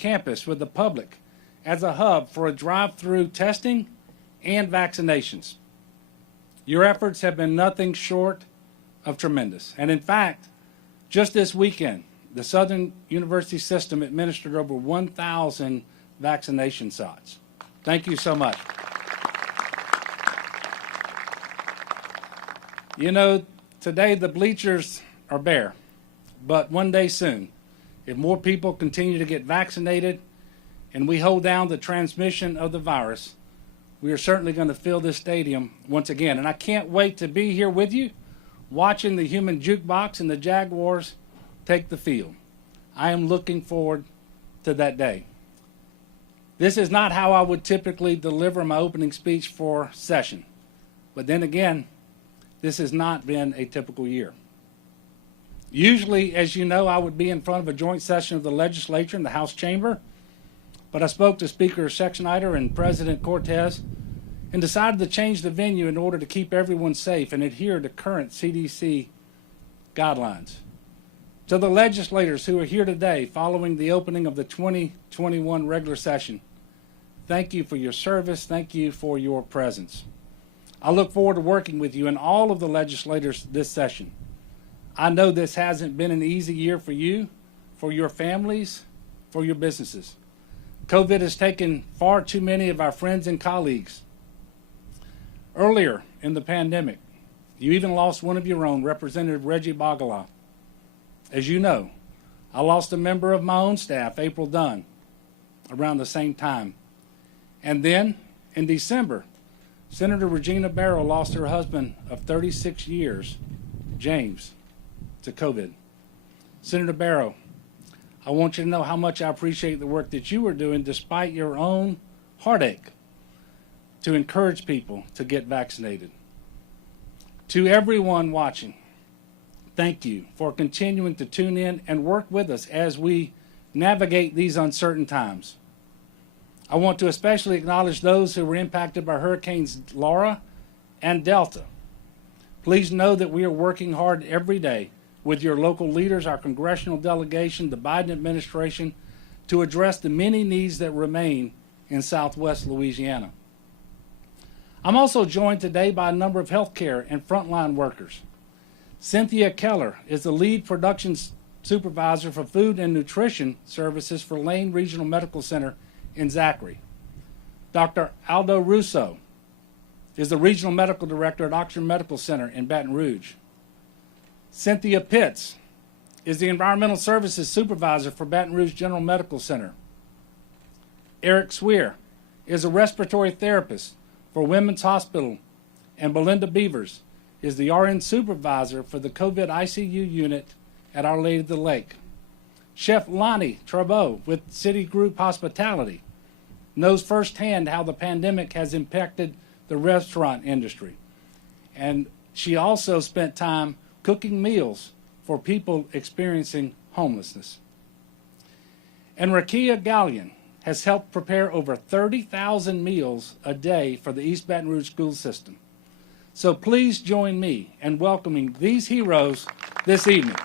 campus with the public as a hub for a drive-through testing and vaccinations. Your efforts have been nothing short of tremendous. And in fact, just this weekend, the Southern University system administered over 1,000 vaccination shots. Thank you so much. You know, today the bleachers are bare, but one day soon, if more people continue to get vaccinated and we hold down the transmission of the virus, we are certainly going to fill this stadium once again. And I can't wait to be here with you, watching the human jukebox and the Jaguars take the field. I am looking forward to that day. This is not how I would typically deliver my opening speech for session. But then again, this has not been a typical year. Usually, as you know, I would be in front of a joint session of the legislature in the House chamber, but I spoke to Speaker Sexsnyder and President Cortez and decided to change the venue in order to keep everyone safe and adhere to current CDC guidelines. To the legislators who are here today following the opening of the 2021 regular session, thank you for your service. Thank you for your presence. I look forward to working with you and all of the legislators this session. I know this hasn't been an easy year for you, for your families, for your businesses. COVID has taken far too many of our friends and colleagues. Earlier in the pandemic, you even lost one of your own, Representative Reggie Bagala. As you know, I lost a member of my own staff, April Dunn, around the same time. And then, in December, Senator Regina Barrow lost her husband of 36 years, James, to COVID. Senator Barrow, I want you to know how much I appreciate the work that you are doing despite your own heartache to encourage people to get vaccinated. To everyone watching, thank you for continuing to tune in and work with us as we navigate these uncertain times. I want to especially acknowledge those who were impacted by Hurricanes Laura and Delta. Please know that we are working hard every day with your local leaders, our congressional delegation, the Biden administration, to address the many needs that remain in Southwest Louisiana. I'm also joined today by a number of healthcare and frontline workers. Cynthia Keller is the lead production supervisor for food and nutrition services for Lane Regional Medical Center in Zachary. Dr. Aldo Russo is the regional medical director at Oxford Medical Center in Baton Rouge. Cynthia Pitts is the environmental services supervisor for Baton Rouge General Medical Center. Eric Swear is a respiratory therapist for Women's Hospital, and Belinda Beavers is the RN supervisor for the COVID ICU unit at Our Lady of the Lake. Chef Lonnie Trabeau with Citigroup Hospitality knows firsthand how the pandemic has impacted the restaurant industry. And she also spent time cooking meals for people experiencing homelessness. And Rakia Gallion has helped prepare over 30,000 meals a day for the East Baton Rouge school system. So please join me in welcoming these heroes this evening.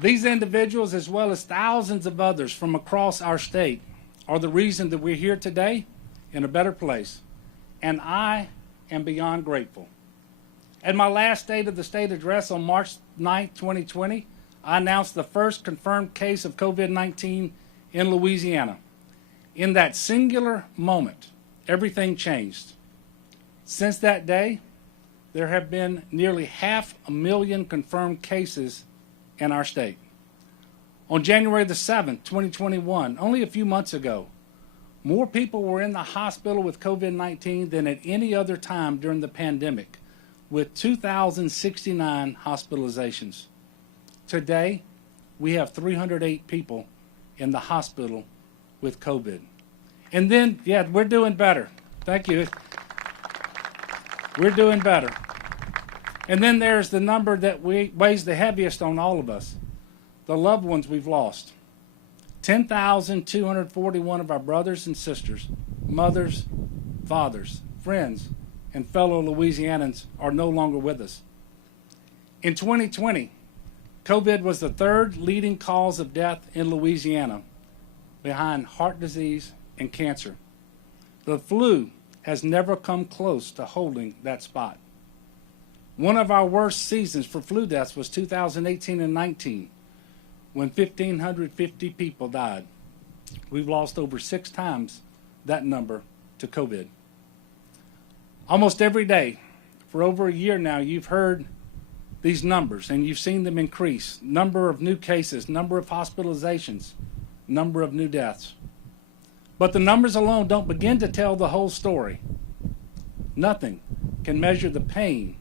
These individuals, as well as thousands of others from across our state, are the reason that we're here today in a better place, and I am beyond grateful. At my last State of the State address on March 9, 2020, I announced the first confirmed case of COVID-19 in Louisiana. In that singular moment, everything changed. Since that day, there have been nearly 500,000 confirmed cases in our state. On January the 7th, 2021, only a few months ago, more people were in the hospital with COVID-19 than at any other time during the pandemic, with 2,069 hospitalizations. Today, we have 308 people in the hospital with COVID. And then, yeah, we're doing better. Thank you. We're doing better. And then there's the number that weighs the heaviest on all of us, the loved ones we've lost. 10,241 of our brothers and sisters, mothers, fathers, friends, and fellow Louisianans are no longer with us. In 2020, COVID was the third leading cause of death in Louisiana, behind heart disease and cancer. The flu has never come close to holding that spot. One of our worst seasons for flu deaths was 2018 and 19, when 1,550 people died. We've lost over 6 times that number to COVID. Almost every day, for over a year now, you've heard these numbers and you've seen them increase. Number of new cases, number of hospitalizations, number of new deaths. But the numbers alone don't begin to tell the whole story. Nothing can measure the pain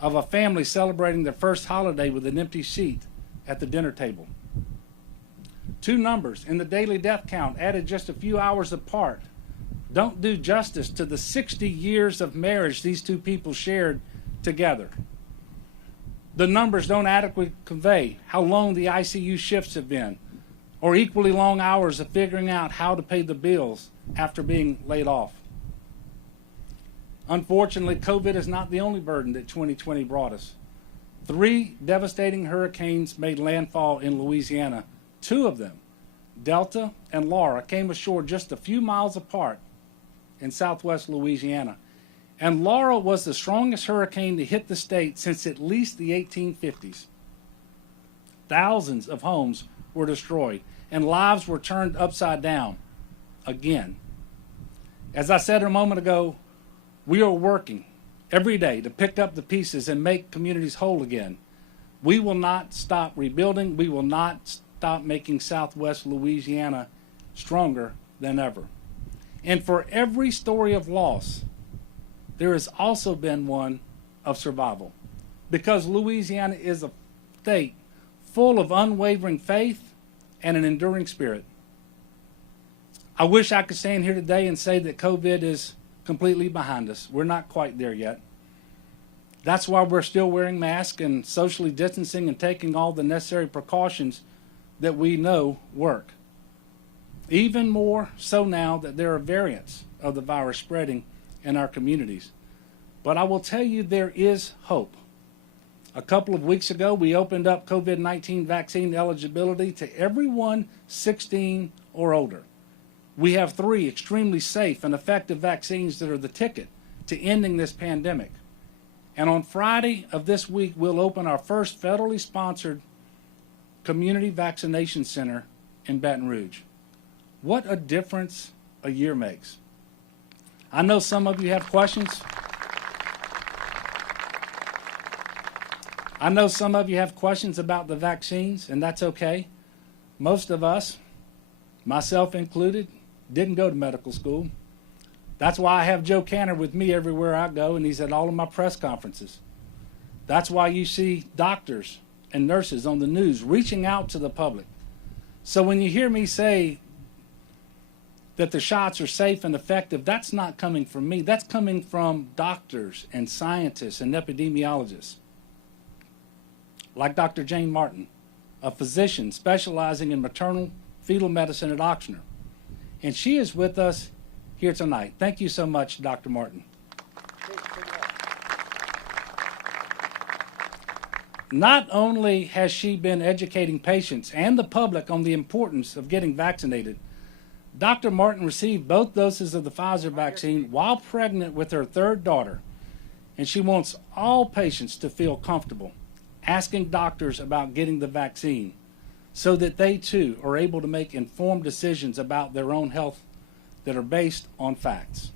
of a family celebrating their first holiday with an empty seat at the dinner table. 2 numbers in the daily death count added just a few hours apart don't do justice to the 60 years of marriage these 2 people shared together. The numbers don't adequately convey how long the ICU shifts have been, or equally long hours of figuring out how to pay the bills after being laid off. Unfortunately, COVID is not the only burden that 2020 brought us. 3 devastating hurricanes made landfall in Louisiana. 2 of them, Delta and Laura, came ashore just a few miles apart in southwest Louisiana. And Laura was the strongest hurricane to hit the state since at least the 1850s. Thousands of homes were destroyed and lives were turned upside down again. As I said a moment ago, we are working every day to pick up the pieces and make communities whole again. We will not stop rebuilding. We will not stop making southwest Louisiana stronger than ever. And for every story of loss, there has also been one of survival, because Louisiana is a state full of unwavering faith and an enduring spirit. I wish I could stand here today and say that COVID is completely behind us. We're not quite there yet. That's why we're still wearing masks and socially distancing and taking all the necessary precautions that we know work. Even more so now that there are variants of the virus spreading in our communities. But I will tell you, there is hope. A couple of weeks ago, we opened up COVID-19 vaccine eligibility to everyone 16 or older. We have 3 extremely safe and effective vaccines that are the ticket to ending this pandemic. And on Friday of this week, we'll open our first federally sponsored community vaccination center in Baton Rouge. What a difference a year makes. I know some of you have questions. I know some of you have questions about the vaccines, and that's okay. Most of us, myself included, didn't go to medical school. That's why I have Joe Canner with me everywhere I go, and he's at all of my press conferences. That's why you see doctors and nurses on the news reaching out to the public. So when you hear me say that the shots are safe and effective, that's not coming from me. That's coming from doctors and scientists and epidemiologists, like Dr. Jane Martin, a physician specializing in maternal fetal medicine at Oxnard. And she is with us here tonight. Thank you so much, Dr. Martin. Not only has she been educating patients and the public on the importance of getting vaccinated, Dr. Martin received both doses of the Pfizer vaccine while pregnant with her 3rd daughter, and she wants all patients to feel comfortable asking doctors about getting the vaccine so that they too are able to make informed decisions about their own health that are based on facts.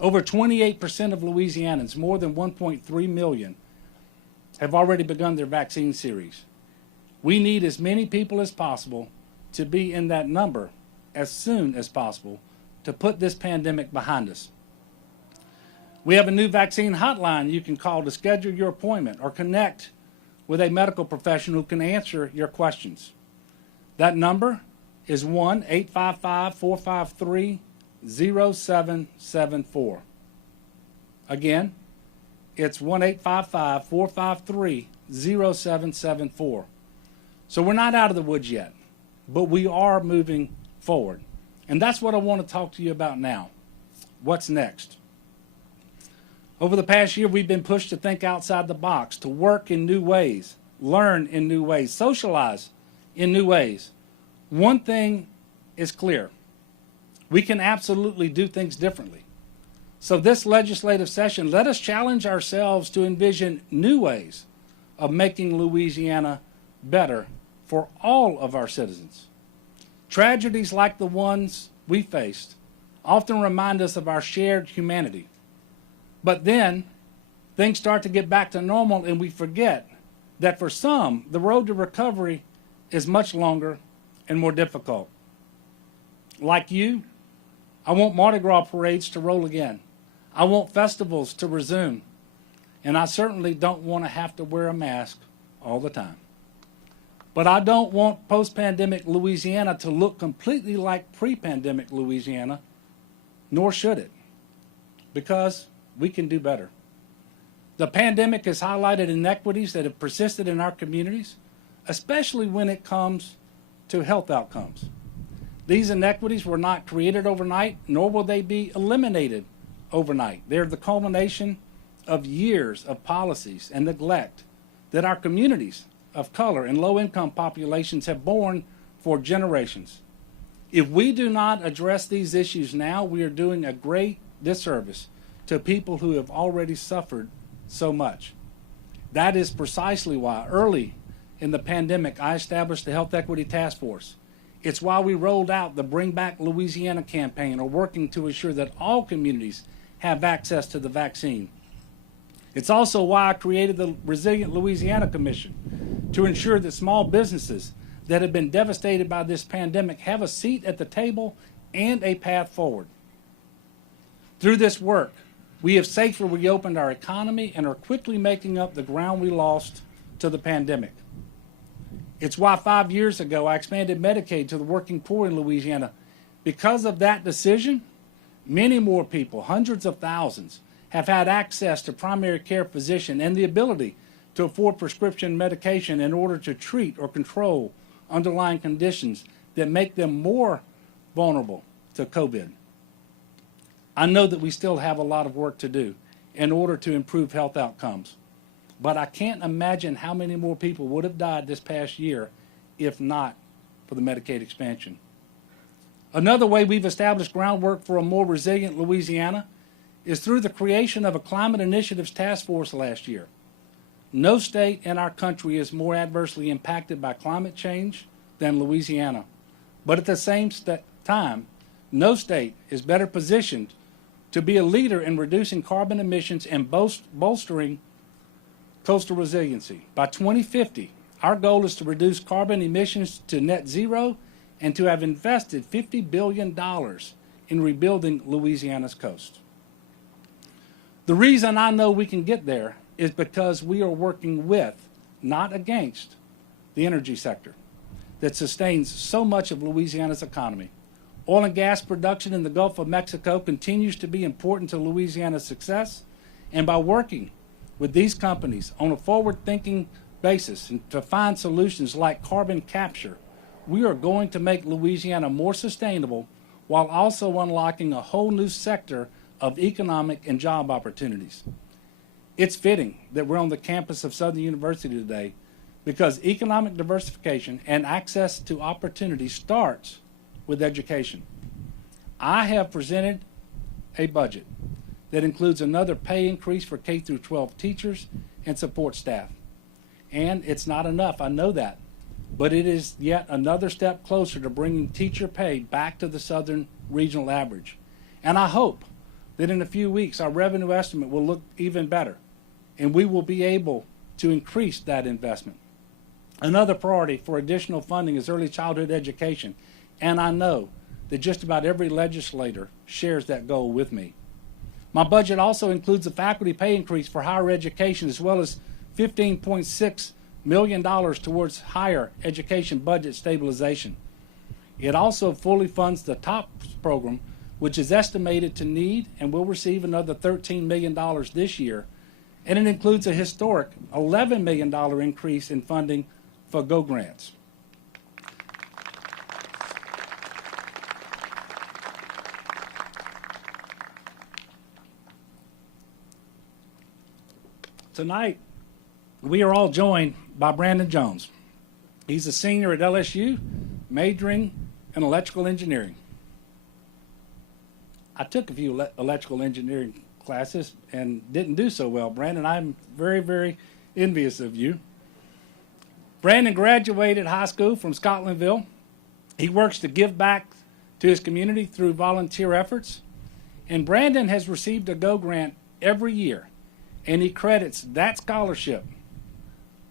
Over 28% of Louisianans, more than 1.3 million, have already begun their vaccine series. We need as many people as possible to be in that number as soon as possible to put this pandemic behind us. We have a new vaccine hotline you can call to schedule your appointment or connect with a medical professional who can answer your questions. That number is 1-855-453-0774. Again, it's 1-855-453-0774. So we're not out of the woods yet, but we are moving forward. And that's what I want to talk to you about now. What's next? Over the past year, we've been pushed to think outside the box, to work in new ways, learn in new ways, socialize in new ways. One thing is clear. We can absolutely do things differently. So this legislative session, let us challenge ourselves to envision new ways of making Louisiana better for all of our citizens. Tragedies like the ones we faced often remind us of our shared humanity. But then things start to get back to normal and we forget that for some, the road to recovery is much longer and more difficult. Like you, I want Mardi Gras parades to roll again. I want festivals to resume. And I certainly don't want to have to wear a mask all the time. But I don't want post-pandemic Louisiana to look completely like pre-pandemic Louisiana, nor should it, because we can do better. The pandemic has highlighted inequities that have persisted in our communities, especially when it comes to health outcomes. These inequities were not created overnight, nor will they be eliminated overnight. They're the culmination of years of policies and neglect that our communities of color and low-income populations have borne for generations. If we do not address these issues now, we are doing a great disservice to people who have already suffered so much. That is precisely why early in the pandemic I established the Health Equity Task Force. It's why we rolled out the Bring Back Louisiana campaign, or working to ensure that all communities have access to the vaccine. It's also why I created the Resilient Louisiana Commission, to ensure that small businesses that have been devastated by this pandemic have a seat at the table and a path forward. Through this work, we have safely reopened our economy and are quickly making up the ground we lost to the pandemic. It's why 5 years ago I expanded Medicaid to the working poor in Louisiana. Because of that decision, many more people, hundreds of thousands, have had access to primary care physician and the ability to afford prescription medication in order to treat or control underlying conditions that make them more vulnerable to COVID. I know that we still have a lot of work to do in order to improve health outcomes, but I can't imagine how many more people would have died this past year if not for the Medicaid expansion. Another way we've established groundwork for a more resilient Louisiana is through the creation of a Climate Initiatives Task Force last year. No state in our country is more adversely impacted by climate change than Louisiana. But at the same time, no state is better positioned to be a leader in reducing carbon emissions and bolstering coastal resiliency. By 2050, our goal is to reduce carbon emissions to net zero and to have invested $50 billion in rebuilding Louisiana's coast. The reason I know we can get there is because we are working with, not against, the energy sector that sustains so much of Louisiana's economy. Oil and gas production in the Gulf of Mexico continues to be important to Louisiana's success, and by working with these companies on a forward-thinking basis and to find solutions like carbon capture, we are going to make Louisiana more sustainable while also unlocking a whole new sector of economic and job opportunities. It's fitting that we're on the campus of Southern University today because economic diversification and access to opportunity starts with education. I have presented a budget that includes another pay increase for K-12 teachers and support staff. And it's not enough, I know that, but it is yet another step closer to bringing teacher pay back to the Southern regional average. And I hope that in a few weeks our revenue estimate will look even better and we will be able to increase that investment. Another priority for additional funding is early childhood education, and I know that just about every legislator shares that goal with me. My budget also includes a faculty pay increase for higher education as well as $15.6 million towards higher education budget stabilization. It also fully funds the TOPS program, which is estimated to need and will receive another $13 million this year, and it includes a historic $11 million increase in funding for GO grants. Tonight, we are all joined by Brandon Jones. He's a senior at LSU, majoring in electrical engineering. I took a few electrical engineering classes and didn't do so well, Brandon. I'm very, very envious of you. Brandon graduated high school from Scotlandville. He works to give back to his community through volunteer efforts. And Brandon has received a GO grant every year, and he credits that scholarship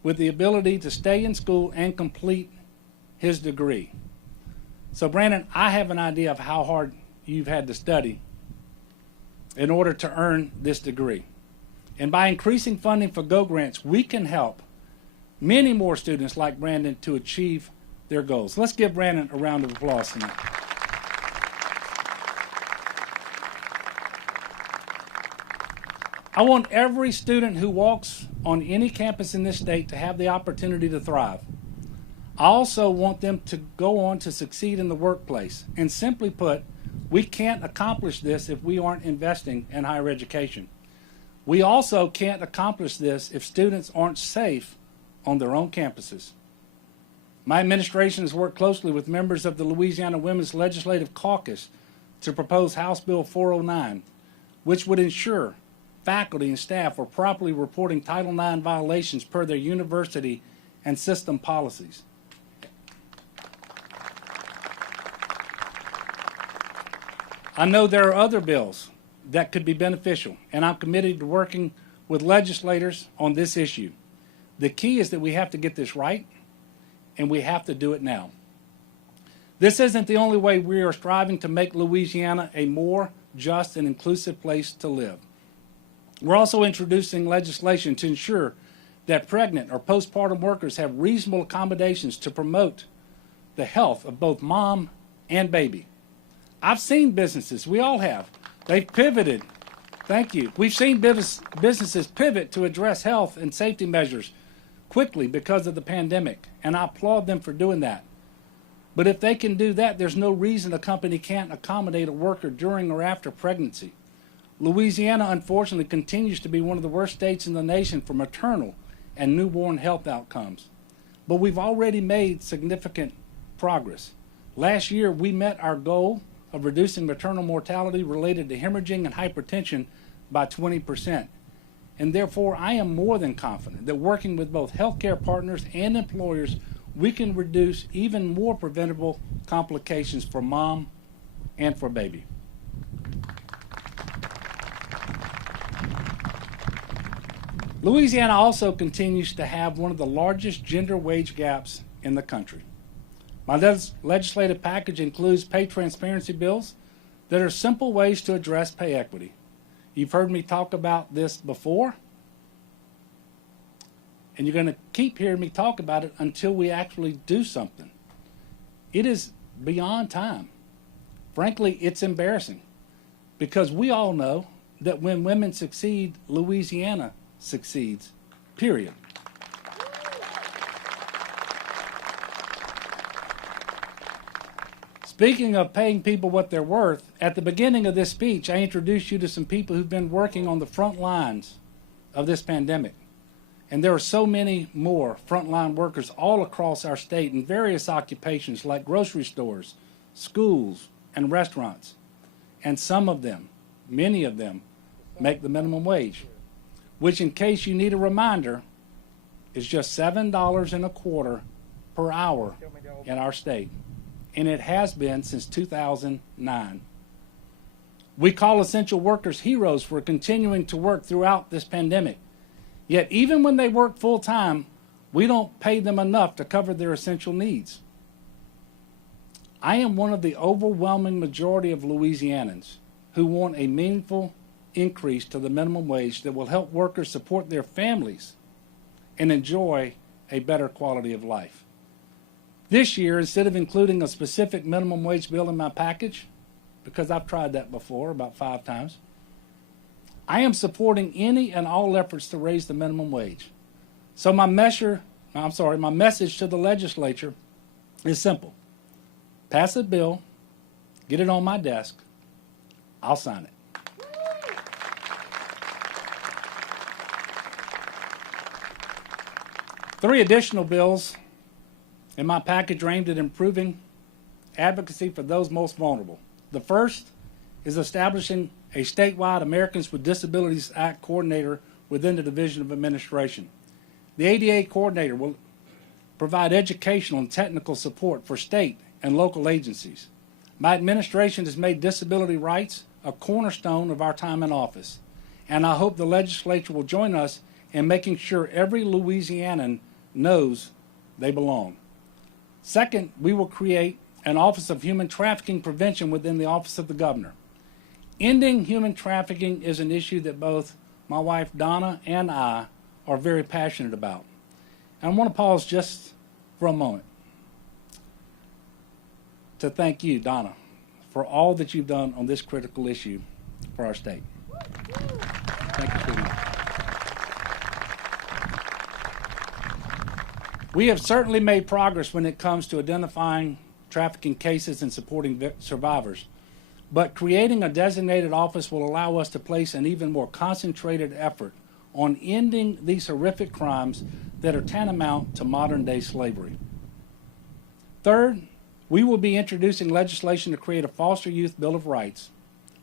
with the ability to stay in school and complete his degree. So Brandon, I have an idea of how hard you've had to study in order to earn this degree. And by increasing funding for GO grants, we can help many more students like Brandon to achieve their goals. Let's give Brandon a round of applause tonight. I want every student who walks on any campus in this state to have the opportunity to thrive. I also want them to go on to succeed in the workplace. And simply put, we can't accomplish this if we aren't investing in higher education. We also can't accomplish this if students aren't safe on their own campuses. My administration has worked closely with members of the Louisiana Women's Legislative Caucus to propose House Bill 409, which would ensure faculty and staff are properly reporting Title IX violations per their university and system policies. I know there are other bills that could be beneficial, and I'm committed to working with legislators on this issue. The key is that we have to get this right, and we have to do it now. This isn't the only way we are striving to make Louisiana a more just and inclusive place to live. We're also introducing legislation to ensure that pregnant or postpartum workers have reasonable accommodations to promote the health of both mom and baby. I've seen businesses, we all have, they've pivoted. Thank you. We've seen businesses pivot to address health and safety measures quickly because of the pandemic, and I applaud them for doing that. But if they can do that, there's no reason a company can't accommodate a worker during or after pregnancy. Louisiana, unfortunately, continues to be one of the worst states in the nation for maternal and newborn health outcomes. But we've already made significant progress. Last year, we met our goal of reducing maternal mortality related to hemorrhaging and hypertension by 20%. And therefore, I am more than confident that working with both healthcare partners and employers, we can reduce even more preventable complications for mom and for baby. Louisiana also continues to have one of the largest gender wage gaps in the country. My legislative package includes pay transparency bills that are simple ways to address pay equity. You've heard me talk about this before, and you're going to keep hearing me talk about it until we actually do something. It is beyond time. Frankly, it's embarrassing because we all know that when women succeed, Louisiana succeeds, period. Speaking of paying people what they're worth, at the beginning of this speech, I introduced you to some people who've been working on the front lines of this pandemic. And there are so many more frontline workers all across our state in various occupations like grocery stores, schools, and restaurants. And some of them, many of them, make the minimum wage, which, in case you need a reminder, is just $7.25 per hour in our state. And it has been since 2009. We call essential workers heroes for continuing to work throughout this pandemic. Yet even when they work full-time, we don't pay them enough to cover their essential needs. I am one of the overwhelming majority of Louisianans who want a meaningful increase to the minimum wage that will help workers support their families and enjoy a better quality of life. This year, instead of including a specific minimum wage bill in my package, because I've tried that before about 5 times, I am supporting any and all efforts to raise the minimum wage. So my message to the legislature is simple. Pass a bill, get it on my desk, I'll sign it. Three additional bills in my package are aimed at improving advocacy for those most vulnerable. The first is establishing a statewide Americans with Disabilities Act coordinator within the Division of Administration. The ADA coordinator will provide educational and technical support for state and local agencies. My administration has made disability rights a cornerstone of our time in office, and I hope the legislature will join us in making sure every Louisianan knows they belong. Second, we will create an Office of Human Trafficking Prevention within the Office of the Governor. Ending human trafficking is an issue that both my wife Donna and I are very passionate about. And I want to pause just for a moment to thank you, Donna, for all that you've done on this critical issue for our state. Thank you, sweetie. We have certainly made progress when it comes to identifying trafficking cases and supporting survivors, but creating a designated office will allow us to place an even more concentrated effort on ending these horrific crimes that are tantamount to modern-day slavery. Third, we will be introducing legislation to create a Foster Youth Bill of Rights.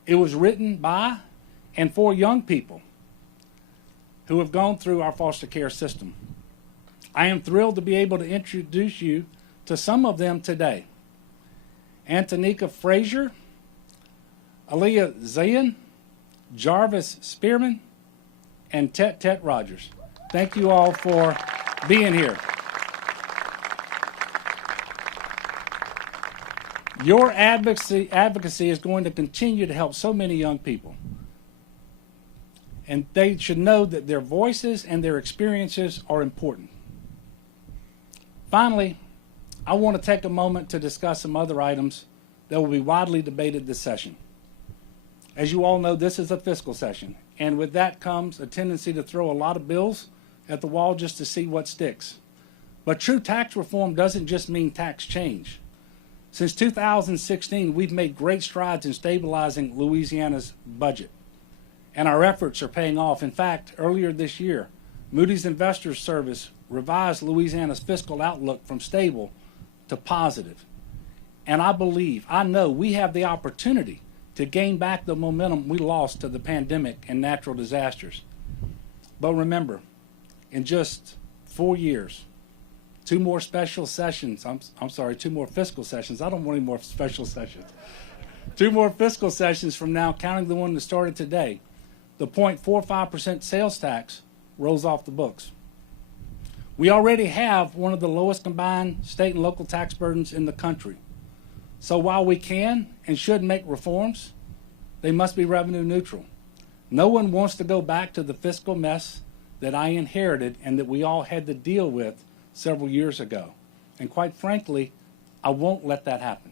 It was written by and for young people who have gone through our foster care system. I am thrilled to be able to introduce you to some of them today. Antonika Frazier, Aaliyah Zayn, Jarvis Spearman, and Tet Rogers. Thank you all for being here. Your advocacy is going to continue to help so many young people. And they should know that their voices and their experiences are important. Finally, I want to take a moment to discuss some other items that will be widely debated this session. As you all know, this is a fiscal session, and with that comes a tendency to throw a lot of bills at the wall just to see what sticks. But true tax reform doesn't just mean tax change. Since 2016, we've made great strides in stabilizing Louisiana's budget, and our efforts are paying off. In fact, earlier this year, Moody's Investors Service revised Louisiana's fiscal outlook from stable to positive. And I know we have the opportunity to gain back the momentum we lost to the pandemic and natural disasters. But remember, in just 4 years, two more fiscal sessions. I don't want any more special sessions. 2 more fiscal sessions from now, counting the one that started today, the 0.45% sales tax rolls off the books. We already have one of the lowest combined state and local tax burdens in the country. So while we can and should make reforms, they must be revenue neutral. No one wants to go back to the fiscal mess that I inherited and that we all had to deal with several years ago. And quite frankly, I won't let that happen.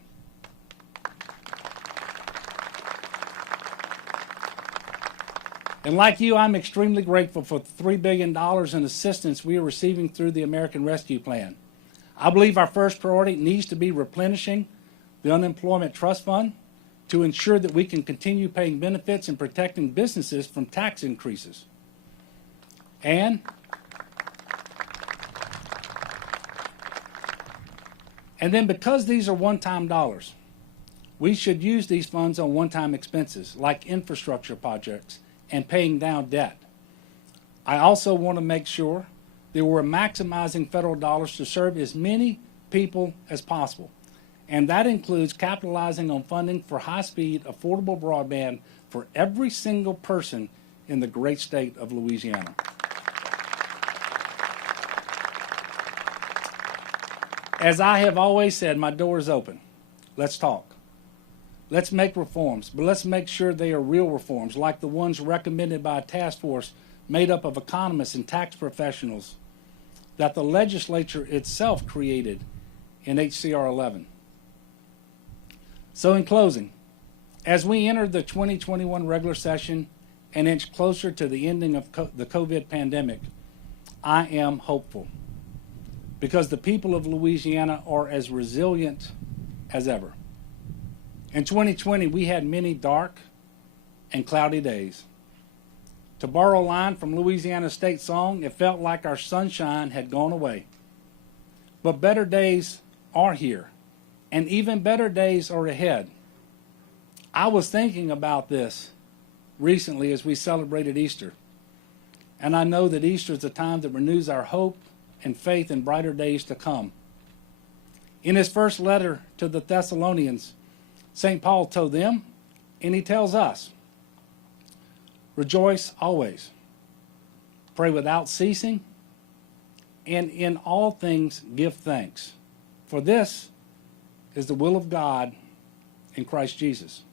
And like you, I'm extremely grateful for the $3 billion in assistance we are receiving through the American Rescue Plan. I believe our first priority needs to be replenishing the Unemployment Trust Fund to ensure that we can continue paying benefits and protecting businesses from tax increases. And then because these are one-time dollars, we should use these funds on one-time expenses like infrastructure projects and paying down debt. I also want to make sure that we're maximizing federal dollars to serve as many people as possible. And that includes capitalizing on funding for high-speed, affordable broadband for every single person in the great state of Louisiana. As I have always said, my door is open. Let's talk. Let's make reforms, but let's make sure they are real reforms, like the ones recommended by a task force made up of economists and tax professionals that the legislature itself created in HCR 11. So in closing, as we enter the 2021 regular session and inch closer to the ending of the COVID pandemic, I am hopeful because the people of Louisiana are as resilient as ever. In 2020, we had many dark and cloudy days. To borrow a line from Louisiana State song, it felt like our sunshine had gone away. But better days are here, and even better days are ahead. I was thinking about this recently as we celebrated Easter, and I know that Easter is a time that renews our hope and faith in brighter days to come. In his first letter to the Thessalonians, St. Paul told them, and he tells us, rejoice always, pray without ceasing, and in all things give thanks, for this is the will of God in Christ Jesus.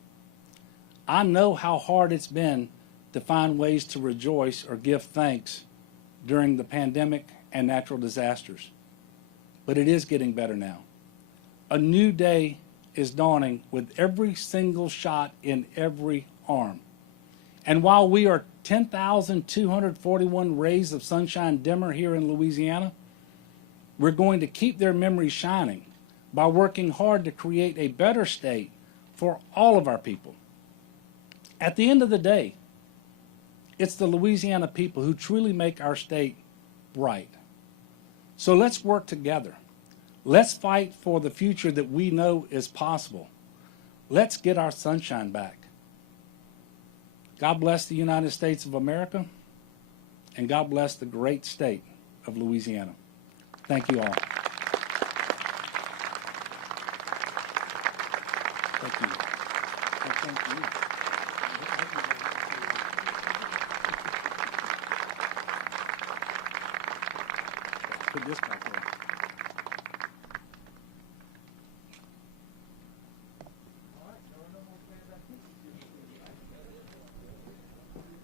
I know how hard it's been to find ways to rejoice or give thanks during the pandemic and natural disasters, but it is getting better now. A new day is dawning with every single shot in every arm. And while we are 10,241 rays of sunshine dimmer here in Louisiana, we're going to keep their memories shining by working hard to create a better state for all of our people. At the end of the day, it's the Louisiana people who truly make our state bright. So let's work together. Let's fight for the future that we know is possible. Let's get our sunshine back. God bless the United States of America, and God bless the great state of Louisiana. Thank you all. Thank you. Thank you. Put this back there.